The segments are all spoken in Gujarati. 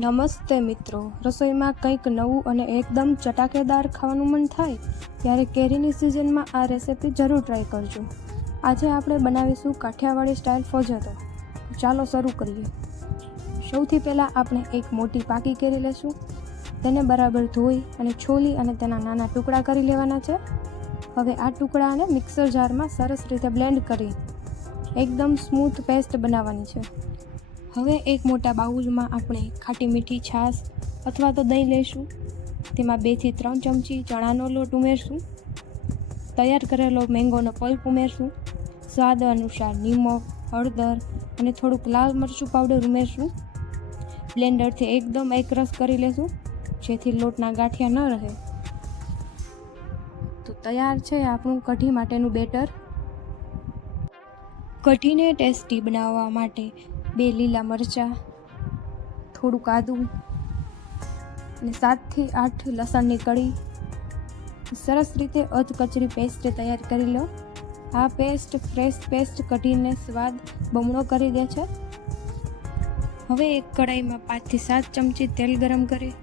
નમસ્તે મિત્રો, રસોઈમાં કંઈક નવું અને એકદમ ચટાકેદાર ખાવાનું મન થાય ત્યારે કેરીની સિઝનમાં આ રેસિપી જરૂર ટ્રાય કરજો. આજે આપણે બનાવીશું કાઠિયાવાડી સ્ટાઇલ ફજેતો. ચાલો શરૂ કરીએ. સૌથી પહેલાં આપણે એક મોટી પાકી કેરી લેશું. તેને બરાબર ધોઈ અને છોલી અને તેના નાના ટુકડા કરી લેવાના છે. હવે આ ટુકડાને મિક્સર જારમાં સરસ રીતે બ્લેન્ડ કરી એકદમ સ્મૂથ પેસ્ટ બનાવવાની છે. હવે એક મોટા બાઉલમાં આપણે ખાટી મીઠી છાશ અથવા તો દહીં લઈશું. તેમાં 2 થી 3 ચમચી ચણાનો લોટ ઉમેરશું. તૈયાર કરેલો મેંગોનો પલ્પ ઉમેરશું. સ્વાદ અનુસાર નિમક, હળદર અને થોડુંક લાલ મરચું પાવડર ઉમેરશું. બ્લેન્ડરથી એકદમ એકરસ કરી લેશું જેથી લોટના ગાંઠિયા ન રહે. તો તૈયાર છે આપણું કઢી માટેનું બેટર. કઢીને ટેસ્ટી બનાવવા માટે 2 લીલા મરચાં, થોડુંક આદું અને 7 થી 8 લસણની કળી સરસ રીતે અધકચરી પેસ્ટ તૈયાર કરી લો. આ પેસ્ટ ફ્રેશ પેસ્ટ કઢીને સ્વાદ બમણો કરી દે છે. હવે એક કઢાઈમાં 5 થી 7 ચમચી તેલ ગરમ કરી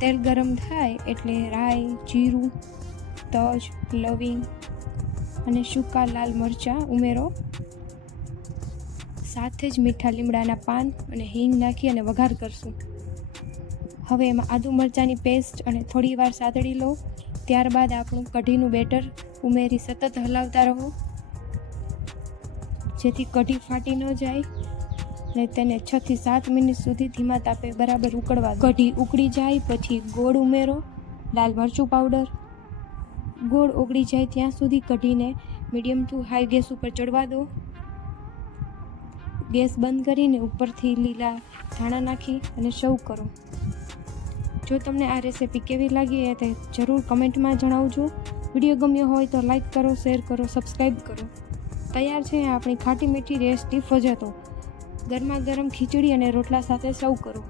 તેલ ગરમ થાય એટલે રાઈ, જીરું, તજ, લવિંગ અને સૂકા લાલ મરચાં ઉમેરો. સાથે જ મીઠા લીમડાના પાન અને હિંગ નાખી અને વઘાર કરશું. હવે એમાં આદુ મરચાંની પેસ્ટ અને થોડી વાર સાતળી લો. ત્યારબાદ આપણું કઢીનું બેટર ઉમેરી સતત હલાવતા રહો જેથી કઢી ફાટી ન જાય અને તેને 6 થી 7 મિનિટ સુધી ધીમા તાપે બરાબર ઉકળવા દો. કઢી ઉકળી જાય પછી ગોળ ઉમેરો, લાલ મરચું પાવડર. ગોળ ઓગળી જાય ત્યાં સુધી કઢીને મીડિયમ ટુ હાઈ ગેસ ઉપર ચડવા દો. ગેસ બંધ કરીને ઉપરથી લીલા ધાણા નાખી અને સર્વ કરો. જો તમને આ રેસિપી કેવી લાગી એ તે જરૂર કમેન્ટમાં જણાવજો. વિડીયો ગમ્યો હોય તો લાઈક કરો, શેર કરો, સબસ્ક્રાઈબ કરો. તૈયાર છે આપણી ખાટી મીઠી ટેસ્ટી ફજેતો. ગરમા ગરમ ખીચડી અને રોટલા સાથે સર્વ કરો.